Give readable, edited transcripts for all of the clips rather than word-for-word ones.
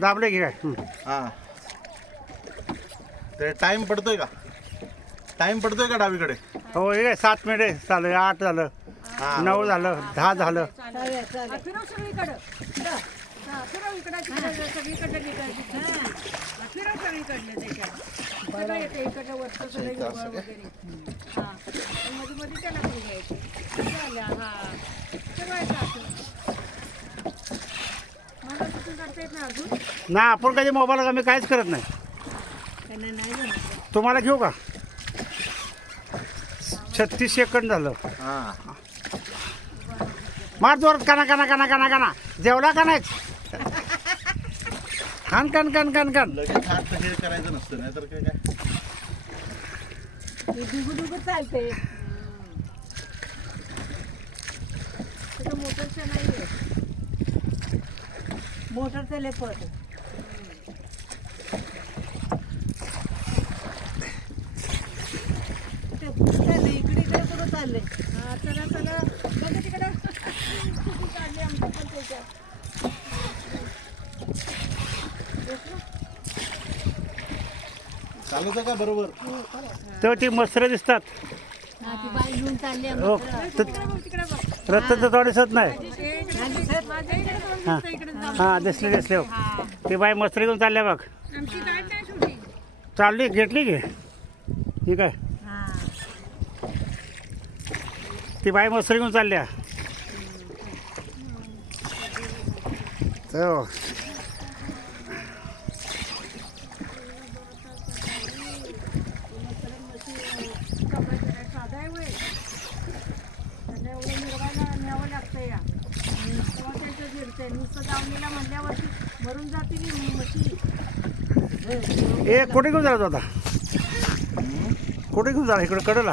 दाबले की काय? हा ते टाइम पडतोय का? टाइम पडतोय का डावीकडे? हो हे काय 7 मिनिट झालं, 8 झालं, 9 झालं, 10 झालं. ना आपण कधी मोबाईल मी काहीच करत नाही. तुम्हाला घेऊ का? 36 सेकंद झालं. मार जोरात काना काना काना काना काना. जेवला का नाहीच? खान कान कान कान कान. लगेच हात हे करायचं नसतं, नाहीतर काय दुगु चालते. मोटरचं नाहीये, मोटरचं लेपट. इकडे कुठं चाललंय? चला चला बघा तिकडं काढली आमचं पण त्याच्यात. चालू का बरोबर? तेव्हा ती मस्त्र दिसतात. ती बाई घेऊन चालली हो रत्न तर दिसत नाही. हा दिसले दिसले. ती बाई मस्त्री घेऊन चालल्या बघ. चालली घेतली की ठीक आहे. ती बाई मस्त्री घेऊन चालल्या. हो मरून जातील म्हशी. ए कुठे घेऊन जायचं आता? कुठे घेऊन जा? इकडे कडला.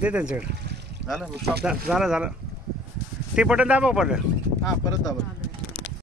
दे त्यांच्याकडे. झालं झालं झालं. ते बटन दाबा पडलं. हा परत दाबा.